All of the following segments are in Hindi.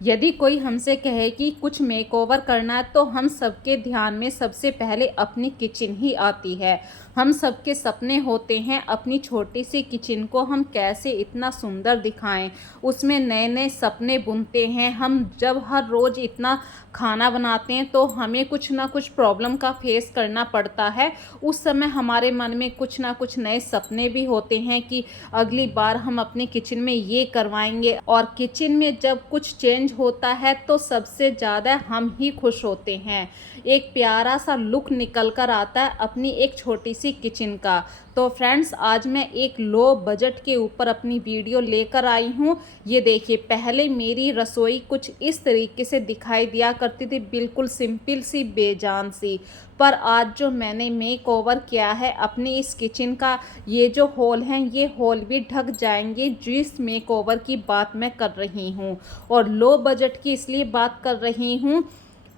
यदि कोई हमसे कहे कि कुछ मेकओवर करना है तो हम सबके ध्यान में सबसे पहले अपनी किचन ही आती है। हम सबके सपने होते हैं अपनी छोटी सी किचन को हम कैसे इतना सुंदर दिखाएं, उसमें नए नए सपने बुनते हैं। हम जब हर रोज़ इतना खाना बनाते हैं तो हमें कुछ ना कुछ प्रॉब्लम का फेस करना पड़ता है। उस समय हमारे मन में कुछ ना कुछ नए सपने भी होते हैं कि अगली बार हम अपनी किचन में ये करवाएंगे। और किचन में जब कुछ चेंज होता है तो सबसे ज़्यादा हम ही खुश होते हैं। एक प्यारा सा लुक निकल कर आता है अपनी एक छोटी सी किचन का। तो फ्रेंड्स, आज मैं एक लो बजट के ऊपर अपनी वीडियो लेकर आई हूँ। ये देखिए, पहले मेरी रसोई कुछ इस तरीके से दिखाई दिया करती थी, बिल्कुल सिंपल सी, बेजान सी। पर आज जो मैंने मेक ओवर किया है अपनी इस किचन का, ये जो हॉल हैं ये हॉल भी ढक जाएंगे जिस मेक ओवर की बात मैं कर रही हूँ। और लो बजट की इसलिए बात कर रही हूँ,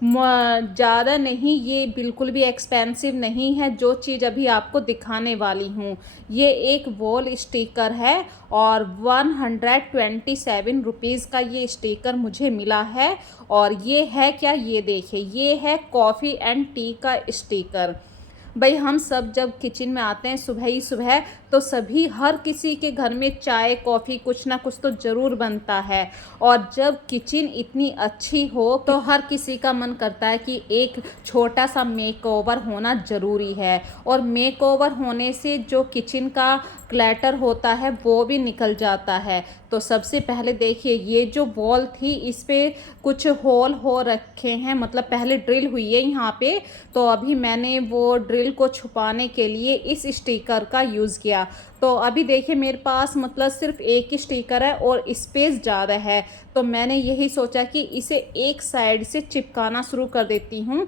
ज़्यादा नहीं, ये बिल्कुल भी एक्सपेंसिव नहीं है। जो चीज़ अभी आपको दिखाने वाली हूँ, ये एक वॉल स्टिकर है और 127 रुपीज़ का ये स्टिकर मुझे मिला है। और ये है क्या, ये देखिए, ये है कॉफ़ी एंड टी का स्टिकर। भाई, हम सब जब किचन में आते हैं सुबह ही सुबह तो सभी, हर किसी के घर में चाय कॉफ़ी कुछ ना कुछ तो ज़रूर बनता है। और जब किचन इतनी अच्छी हो तो हर किसी का मन करता है कि एक छोटा सा मेकओवर होना ज़रूरी है। और मेकओवर होने से जो किचन का क्लटर होता है वो भी निकल जाता है। तो सबसे पहले देखिए, ये जो वॉल थी इस पे कुछ होल हो रखे हैं, मतलब पहले ड्रिल हुई है यहाँ पे। तो अभी मैंने वो ड्रिल को छुपाने के लिए इस स्टिकर का यूज़ किया। तो अभी देखिए, मेरे पास मतलब सिर्फ एक ही स्टिकर है और स्पेस ज़्यादा है। तो मैंने यही सोचा कि इसे एक साइड से चिपकाना शुरू कर देती हूँ।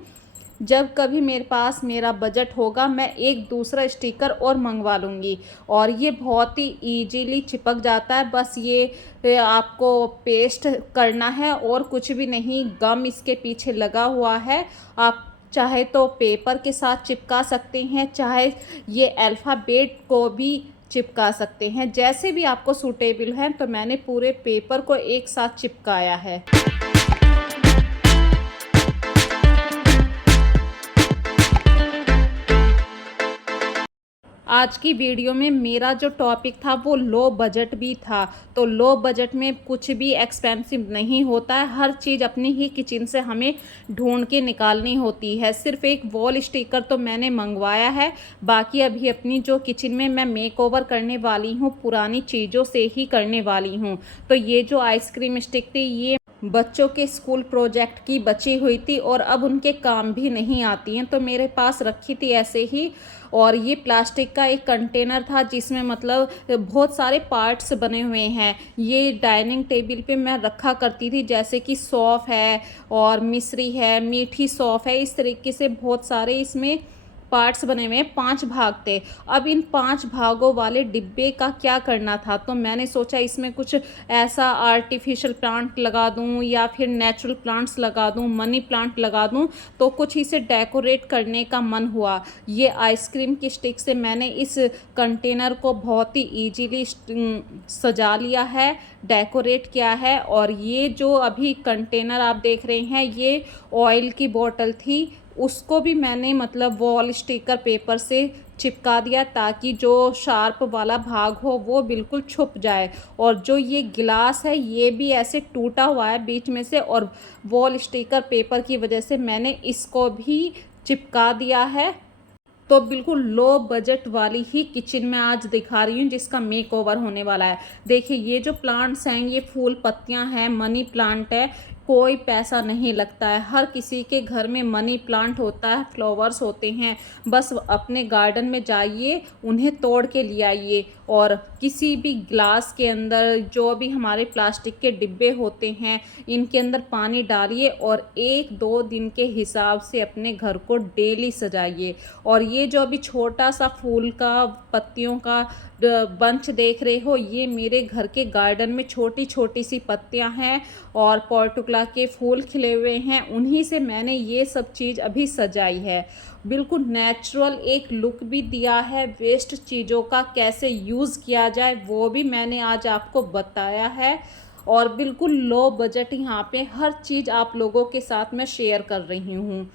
जब कभी मेरे पास मेरा बजट होगा मैं एक दूसरा स्टिकर और मंगवा लूँगी। और ये बहुत ही ईजीली चिपक जाता है, बस ये आपको पेस्ट करना है और कुछ भी नहीं। गम इसके पीछे लगा हुआ है। आप चाहे तो पेपर के साथ चिपका सकते हैं, चाहे ये अल्फ़ाबेट को भी चिपका सकते हैं, जैसे भी आपको सूटेबल है। तो मैंने पूरे पेपर को एक साथ चिपकाया है। आज की वीडियो में मेरा जो टॉपिक था वो लो बजट भी था। तो लो बजट में कुछ भी एक्सपेंसिव नहीं होता है, हर चीज़ अपनी ही किचन से हमें ढूंढ के निकालनी होती है। सिर्फ एक वॉल स्टिकर तो मैंने मंगवाया है, बाकी अभी अपनी जो किचन में मैं मेकओवर करने वाली हूँ पुरानी चीज़ों से ही करने वाली हूँ। तो ये जो आइसक्रीम स्टिक थी ये बच्चों के स्कूल प्रोजेक्ट की बची हुई थी और अब उनके काम भी नहीं आती हैं, तो मेरे पास रखी थी ऐसे ही। और ये प्लास्टिक का एक कंटेनर था जिसमें मतलब बहुत सारे पार्ट्स बने हुए हैं। ये डाइनिंग टेबल पे मैं रखा करती थी, जैसे कि सौंफ है और मिश्री है, मीठी सौंफ है, इस तरीके से बहुत सारे इसमें पार्ट्स बने हुए हैं। 5 भाग थे। अब इन 5 भागों वाले डिब्बे का क्या करना था, तो मैंने सोचा इसमें कुछ ऐसा आर्टिफिशियल प्लांट लगा दूं या फिर नेचुरल प्लांट्स लगा दूं, मनी प्लांट लगा दूं। तो कुछ इसे डेकोरेट करने का मन हुआ। ये आइसक्रीम की स्टिक से मैंने इस कंटेनर को बहुत ही ईजीली सजा लिया है, डेकोरेट किया है। और ये जो अभी कंटेनर आप देख रहे हैं ये ऑयल की बोतल थी, उसको भी मैंने मतलब वॉल स्टिकर पेपर से चिपका दिया ताकि जो शार्प वाला भाग हो वो बिल्कुल छुप जाए। और जो ये गिलास है ये भी ऐसे टूटा हुआ है बीच में से, और वॉल स्टिकर पेपर की वजह से मैंने इसको भी चिपका दिया है। तो बिल्कुल लो बजट वाली ही किचन में आज दिखा रही हूँ जिसका मेक ओवर होने वाला है। देखिए, ये जो प्लांट्स हैं ये फूल पत्तियां हैं, मनी प्लांट है, कोई पैसा नहीं लगता है। हर किसी के घर में मनी प्लांट होता है, फ्लावर्स होते हैं। बस अपने गार्डन में जाइए, उन्हें तोड़ के ले आइए और किसी भी ग्लास के अंदर, जो भी हमारे प्लास्टिक के डिब्बे होते हैं, इनके अंदर पानी डालिए और 1-2 दिन के हिसाब से अपने घर को डेली सजाइए। और ये जो अभी छोटा सा फूल का, पत्तियों का बंच देख रहे हो, ये मेरे घर के गार्डन में छोटी छोटी सी पत्तियां हैं और पोर्टुगला के फूल खिले हुए हैं, उन्हीं से मैंने ये सब चीज़ अभी सजाई है। बिल्कुल नेचुरल एक लुक भी दिया है। वेस्ट चीज़ों का कैसे यूज़ किया जाए वो भी मैंने आज आपको बताया है। और बिल्कुल लो बजट यहाँ पे हर चीज़ आप लोगों के साथ मैं शेयर कर रही हूँ।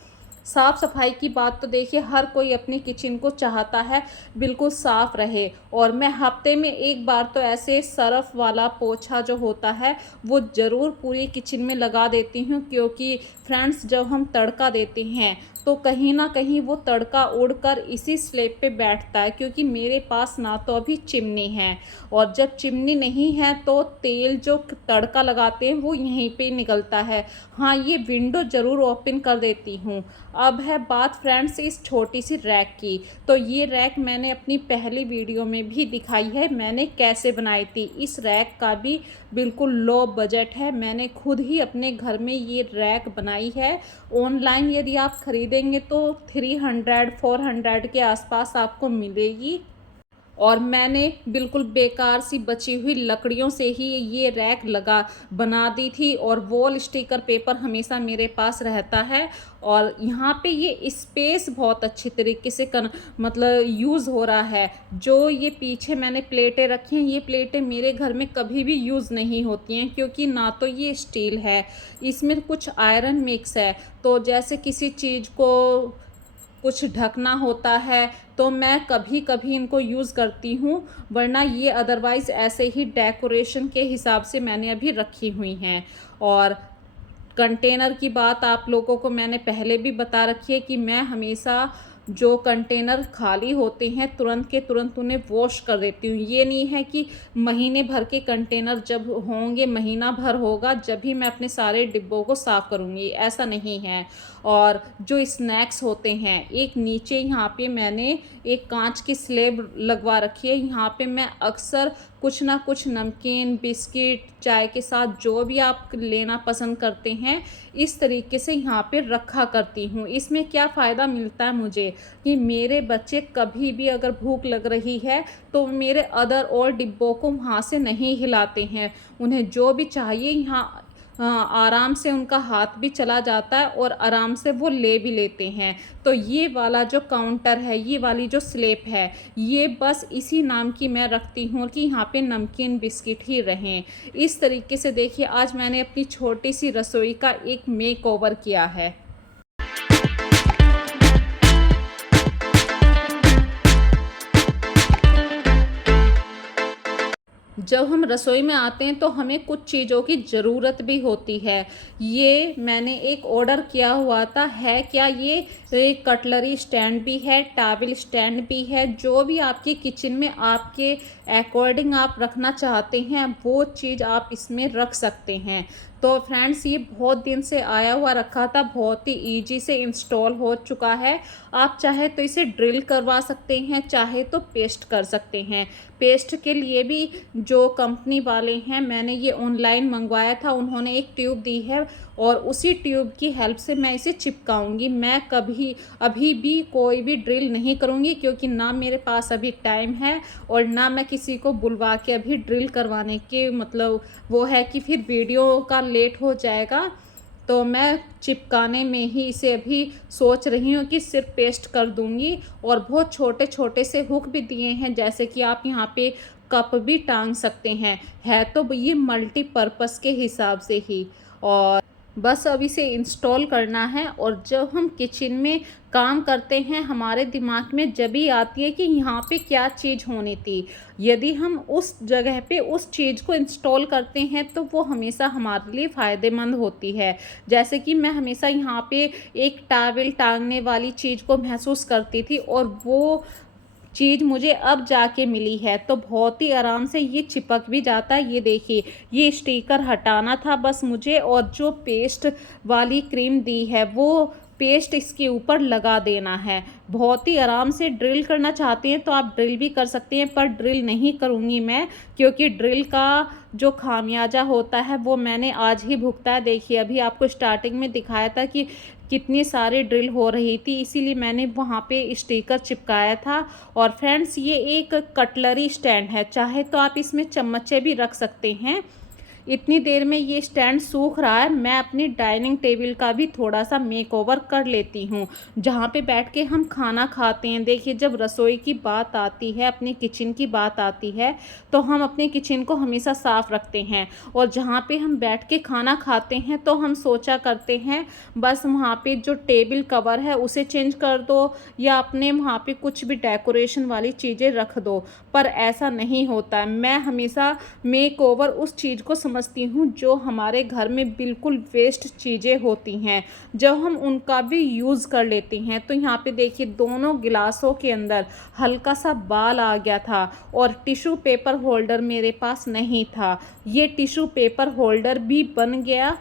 साफ़ सफाई की बात तो देखिए हर कोई अपनी किचन को चाहता है बिल्कुल साफ़ रहे, और मैं हफ्ते में एक बार तो ऐसे सर्फ़ वाला पोछा जो होता है वो ज़रूर पूरी किचन में लगा देती हूँ, क्योंकि फ्रेंड्स जब हम तड़का देते हैं तो कहीं ना कहीं वो तड़का उड़कर इसी स्लेब पे बैठता है, क्योंकि मेरे पास ना तो अभी चिमनी है, और जब चिमनी नहीं है तो तेल जो तड़का लगाते हैं वो यहीं पे निकलता है। हाँ, ये विंडो ज़रूर ओपन कर देती हूँ। अब है बात फ्रेंड्स इस छोटी सी रैक की, तो ये रैक मैंने अपनी पहली वीडियो में भी दिखाई है मैंने कैसे बनाई थी। इस रैक का भी बिल्कुल लो बजट है, मैंने खुद ही अपने घर में ये रैक बनाई है। ऑनलाइन यदि आप ख़रीदेंगे तो 300-400 के आसपास आपको मिलेगी, और मैंने बिल्कुल बेकार सी बची हुई लकड़ियों से ही ये रैक बना दी थी, और वॉल स्टिकर पेपर हमेशा मेरे पास रहता है। और यहाँ पे ये स्पेस बहुत अच्छी तरीके से मतलब यूज़ हो रहा है। जो ये पीछे मैंने प्लेटें रखी हैं, ये प्लेटें मेरे घर में कभी भी यूज़ नहीं होती हैं, क्योंकि ना तो ये स्टील है, इसमें कुछ आयरन मिक्स है, तो जैसे किसी चीज़ को कुछ ढकना होता है तो मैं कभी कभी इनको यूज़ करती हूँ, वरना ये अदरवाइज़ ऐसे ही डेकोरेशन के हिसाब से मैंने अभी रखी हुई हैं। और कंटेनर की बात आप लोगों को मैंने पहले भी बता रखी है कि मैं हमेशा जो कंटेनर खाली होते हैं तुरंत के तुरंत उन्हें वॉश कर देती हूँ। ये नहीं है कि महीने भर के कंटेनर जब होंगे, महीना भर होगा जब भी मैं अपने सारे डिब्बों को साफ़ करूँगी, ऐसा नहीं है। और जो स्नैक्स होते हैं, एक नीचे यहाँ पे मैंने एक कांच की स्लेब लगवा रखी है, यहाँ पे मैं अक्सर कुछ ना कुछ नमकीन, बिस्किट, चाय के साथ जो भी आप लेना पसंद करते हैं इस तरीके से यहाँ पे रखा करती हूँ। इसमें क्या फ़ायदा मिलता है मुझे कि मेरे बच्चे कभी भी अगर भूख लग रही है तो मेरे अदर और डिब्बों को वहाँ से नहीं हिलाते हैं, उन्हें जो भी चाहिए यहाँ आराम से उनका हाथ भी चला जाता है और आराम से वो ले भी लेते हैं। तो ये वाला जो काउंटर है, ये वाली जो स्लेब है, ये बस इसी नाम की मैं रखती हूँ कि यहाँ पे नमकीन बिस्किट ही रहें। इस तरीके से देखिए आज मैंने अपनी छोटी सी रसोई का एक मेक ओवर किया है। जब हम रसोई में आते हैं तो हमें कुछ चीज़ों की ज़रूरत भी होती है। ये मैंने एक ऑर्डर किया हुआ था, है क्या ये कटलरी स्टैंड भी है, टॉवल स्टैंड भी है, जो भी आपकी किचन में आपके अकॉर्डिंग आप रखना चाहते हैं वो चीज़ आप इसमें रख सकते हैं। तो फ्रेंड्स ये बहुत दिन से आया हुआ रखा था, बहुत ही ईजी से इंस्टॉल हो चुका है। आप चाहे तो इसे ड्रिल करवा सकते हैं, चाहे तो पेस्ट कर सकते हैं। पेस्ट के लिए भी जो कंपनी वाले हैं, मैंने ये ऑनलाइन मंगवाया था, उन्होंने एक ट्यूब दी है और उसी ट्यूब की हेल्प से मैं इसे चिपकाऊंगी। मैं कभी अभी भी कोई भी ड्रिल नहीं करूंगी, क्योंकि ना मेरे पास अभी टाइम है और ना मैं किसी को बुलवा के अभी ड्रिल करवाने के मतलब वो है कि फिर वीडियो का लेट हो जाएगा। तो मैं चिपकाने में ही इसे अभी सोच रही हूँ कि सिर्फ पेस्ट कर दूँगी। और बहुत छोटे छोटे से हुक भी दिए हैं, जैसे कि आप यहाँ पे कप भी टांग सकते हैं। है तो ये मल्टीपर्पज़ के हिसाब से ही, और बस अब इसे इंस्टॉल करना है। और जब हम किचन में काम करते हैं हमारे दिमाग में जब भी आती है कि यहाँ पे क्या चीज़ होनी थी, यदि हम उस जगह पे उस चीज़ को इंस्टॉल करते हैं तो वो हमेशा हमारे लिए फ़ायदेमंद होती है। जैसे कि मैं हमेशा यहाँ पे एक टॉवल टांगने वाली चीज़ को महसूस करती थी, और वो चीज़ मुझे अब जाके मिली है, तो बहुत ही आराम से ये चिपक भी जाता है। ये देखिए, ये स्टिकर हटाना था बस मुझे, और जो पेस्ट वाली क्रीम दी है वो पेस्ट इसके ऊपर लगा देना है। बहुत ही आराम से ड्रिल करना चाहते हैं तो आप ड्रिल भी कर सकते हैं, पर ड्रिल नहीं करूँगी मैं, क्योंकि ड्रिल का जो खामियाजा होता है वो मैंने आज ही भुगता है। देखिए अभी आपको स्टार्टिंग में दिखाया था कि कितनी सारी ड्रिल हो रही थी, इसीलिए मैंने वहाँ पे स्टिकर चिपकाया था। और फ्रेंड्स ये एक कटलरी स्टैंड है, चाहे तो आप इसमें चम्मचें भी रख सकते हैं। इतनी देर में ये स्टैंड सूख रहा है, मैं अपनी डाइनिंग टेबल का भी थोड़ा सा मेकओवर कर लेती हूँ, जहाँ पे बैठ के हम खाना खाते हैं। देखिए, जब रसोई की बात आती है, अपनी किचन की बात आती है, तो हम अपने किचन को हमेशा साफ़ रखते हैं। और जहाँ पे हम बैठ के खाना खाते हैं तो हम सोचा करते हैं बस वहाँ पे जो टेबल कवर है उसे चेंज कर दो, या अपने वहाँ पे कुछ भी डेकोरेशन वाली चीज़ें रख दो। पर ऐसा नहीं होता है। मैं हमेशा मेकओवर उस चीज़ को समझती हूँ जो हमारे घर में बिल्कुल वेस्ट चीज़ें होती हैं, जब हम उनका भी यूज़ कर लेते हैं। तो यहाँ पे देखिए, दोनों गिलासों के अंदर हल्का सा बाल आ गया था और टिश्यू पेपर होल्डर मेरे पास नहीं था। ये टिश्यू पेपर होल्डर भी बन गया,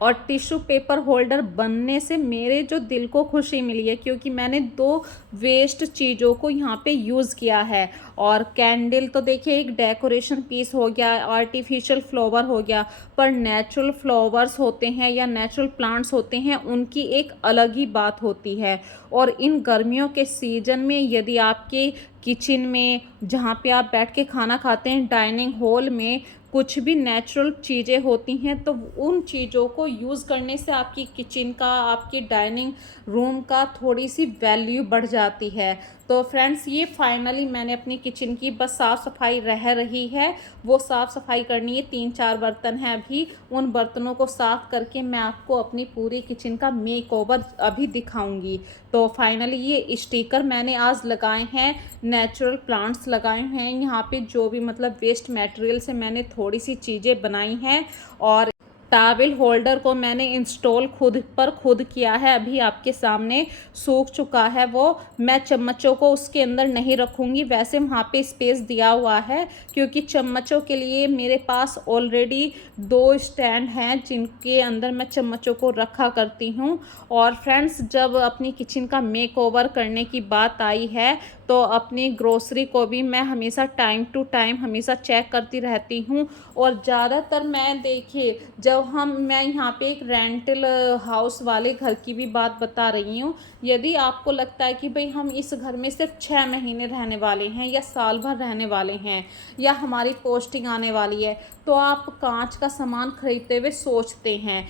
और टिश्यू पेपर होल्डर बनने से मेरे जो दिल को खुशी मिली है, क्योंकि मैंने 2 वेस्ट चीज़ों को यहाँ पे यूज़ किया है। और कैंडल तो देखिए एक डेकोरेशन पीस हो गया, आर्टिफिशियल फ्लावर हो गया, पर नेचुरल फ्लावर्स होते हैं या नेचुरल प्लांट्स होते हैं, उनकी एक अलग ही बात होती है। और इन गर्मियों के सीज़न में यदि आपके किचन में, जहाँ पे आप बैठ के खाना खाते हैं, डाइनिंग हॉल में कुछ भी नेचुरल चीज़ें होती हैं, तो उन चीज़ों को यूज़ करने से आपकी किचन का, आपकी डाइनिंग रूम का थोड़ी सी वैल्यू बढ़ जाती है। तो फ्रेंड्स, ये फाइनली मैंने अपनी किचन की बस साफ़ सफाई रह रही है, वो साफ़ सफाई करनी है। 3-4 बर्तन हैं अभी, उन बर्तनों को साफ़ करके मैं आपको अपनी पूरी किचन का मेकओवर अभी दिखाऊंगी। तो फाइनली ये स्टिकर मैंने आज लगाए हैं, नेचुरल प्लांट्स लगाए हैं यहाँ पे, जो भी मतलब वेस्ट मटेरियल से मैंने थोड़ी सी चीज़ें बनाई हैं। और टॉवेल होल्डर को मैंने इंस्टॉल खुद किया है, अभी आपके सामने सूख चुका है वो। मैं चम्मचों को उसके अंदर नहीं रखूँगी, वैसे वहाँ पे स्पेस दिया हुआ है, क्योंकि चम्मचों के लिए मेरे पास ऑलरेडी 2 स्टैंड हैं जिनके अंदर मैं चम्मचों को रखा करती हूँ। और फ्रेंड्स, जब अपनी किचन का मेकओवर करने की बात आई है, तो अपनी ग्रोसरी को भी मैं हमेशा टाइम टू टाइम हमेशा चेक करती रहती हूँ। और ज़्यादातर मैं देखिए, जब मैं यहाँ पे एक रेंटल हाउस वाले घर की भी बात बता रही हूँ। यदि आपको लगता है कि भाई हम इस घर में सिर्फ 6 महीने रहने वाले हैं, या साल भर रहने वाले हैं, या हमारी पोस्टिंग आने वाली है, तो आप कांच का सामान खरीदते हुए सोचते हैं।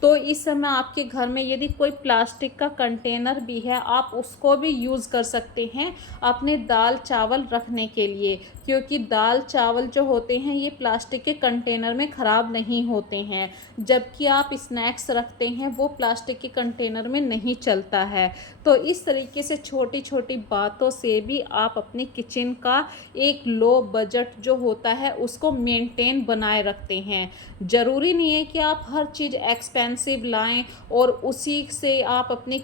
तो इस समय आपके घर में यदि कोई प्लास्टिक का कंटेनर भी है, आप उसको भी यूज़ कर सकते हैं अपने दाल चावल रखने के लिए, क्योंकि दाल चावल जो होते हैं ये प्लास्टिक के कंटेनर में ख़राब नहीं होते हैं, जबकि आप स्नैक्स रखते हैं वो प्लास्टिक के कंटेनर में नहीं चलता है। तो इस तरीके से छोटी छोटी बातों से भी आप अपनी किचन का एक लो बजट जो होता है उसको मेंटेन बनाए रखते हैं। ज़रूरी नहीं है कि आप हर चीज़ एक्सपेंसिव लाएं और उसी से आप अपने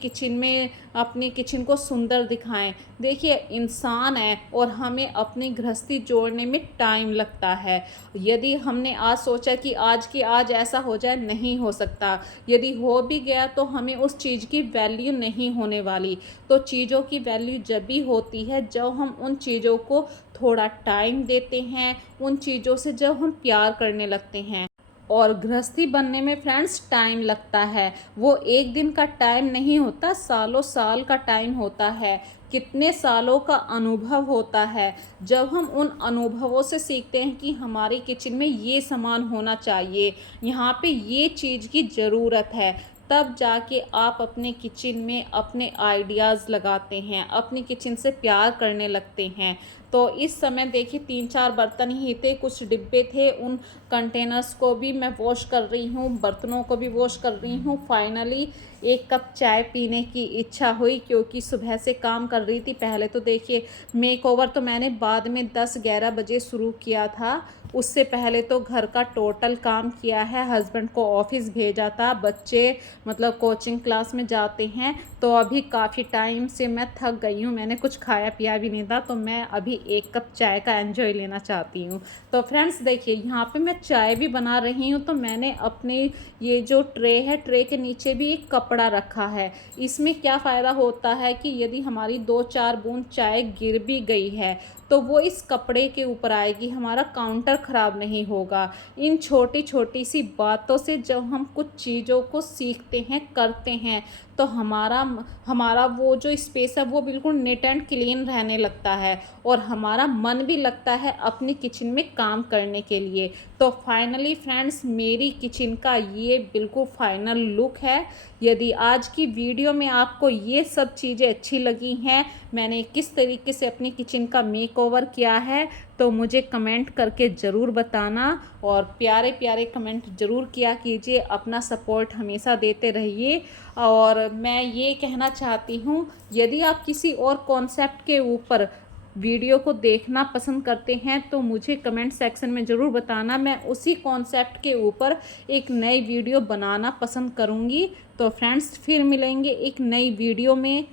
किचन को सुंदर दिखाएं। देखिए, इंसान है और हमें अपनी गृहस्थी जोड़ने में टाइम लगता है। यदि हमने आज सोचा कि आज की आज ऐसा हो जाए, नहीं हो सकता। यदि हो भी गया तो हमें उस चीज़ की वैल्यू नहीं होने वाली। तो चीज़ों की वैल्यू जब भी होती है जब हम उन चीज़ों को थोड़ा टाइम देते हैं, उन चीज़ों से जब हम प्यार करने लगते हैं। और गृहस्थी बनने में फ्रेंड्स टाइम लगता है, वो एक दिन का टाइम नहीं होता, सालों साल का टाइम होता है, कितने सालों का अनुभव होता है। जब हम उन अनुभवों से सीखते हैं कि हमारी किचन में ये सामान होना चाहिए, यहाँ पे ये चीज़ की ज़रूरत है, तब जाके आप अपने किचन में अपने आइडियाज़ लगाते हैं, अपनी किचन से प्यार करने लगते हैं। तो इस समय देखिए 3-4 बर्तन ही थे, कुछ डिब्बे थे, उन कंटेनर्स को भी मैं वॉश कर रही हूँ, बर्तनों को भी वॉश कर रही हूँ। फाइनली 1 कप चाय पीने की इच्छा हुई, क्योंकि सुबह से काम कर रही थी। पहले तो देखिए, मेकओवर तो मैंने बाद में 10-11 बजे शुरू किया था, उससे पहले तो घर का टोटल काम किया है, हस्बैंड को ऑफिस भेजा था, बच्चे मतलब कोचिंग क्लास में जाते हैं। तो अभी काफ़ी टाइम से मैं थक गई हूँ, मैंने कुछ खाया पिया भी नहीं था, तो मैं अभी 1 कप चाय का एंजॉय लेना चाहती हूँ। तो फ्रेंड्स देखिए, यहाँ पे मैं चाय भी बना रही हूँ, तो मैंने अपने ये जो ट्रे है, ट्रे के नीचे भी एक कपड़ा रखा है। इसमें क्या फ़ायदा होता है कि यदि हमारी 2-4 बूंद चाय गिर भी गई है तो वो इस कपड़े के ऊपर आएगी, हमारा काउंटर ख़राब नहीं होगा। इन छोटी छोटी सी बातों से जब हम कुछ चीज़ों को सीखते हैं, करते हैं, तो हमारा हमारा वो जो स्पेस है वो बिल्कुल नीट एंड क्लीन रहने लगता है और हमारा मन भी लगता है अपनी किचन में काम करने के लिए। तो फाइनली फ्रेंड्स, मेरी किचन का ये बिल्कुल फाइनल लुक है। यदि आज की वीडियो में आपको ये सब चीज़ें अच्छी लगी हैं, मैंने किस तरीके से अपनी किचन का मेकओवर किया है, तो मुझे कमेंट करके ज़रूर बताना और प्यारे प्यारे कमेंट ज़रूर किया कीजिए। अपना सपोर्ट हमेशा देते रहिए। और मैं ये कहना चाहती हूँ, यदि आप किसी और कॉन्सेप्ट के ऊपर वीडियो को देखना पसंद करते हैं तो मुझे कमेंट सेक्शन में ज़रूर बताना। मैं उसी कॉन्सेप्ट के ऊपर एक नई वीडियो बनाना पसंद करूँगी। तो फ्रेंड्स, फिर मिलेंगे एक नई वीडियो में।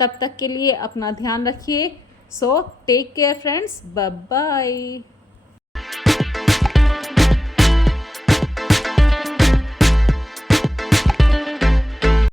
तब तक के लिए अपना ध्यान रखिए। So take care friends, bye bye.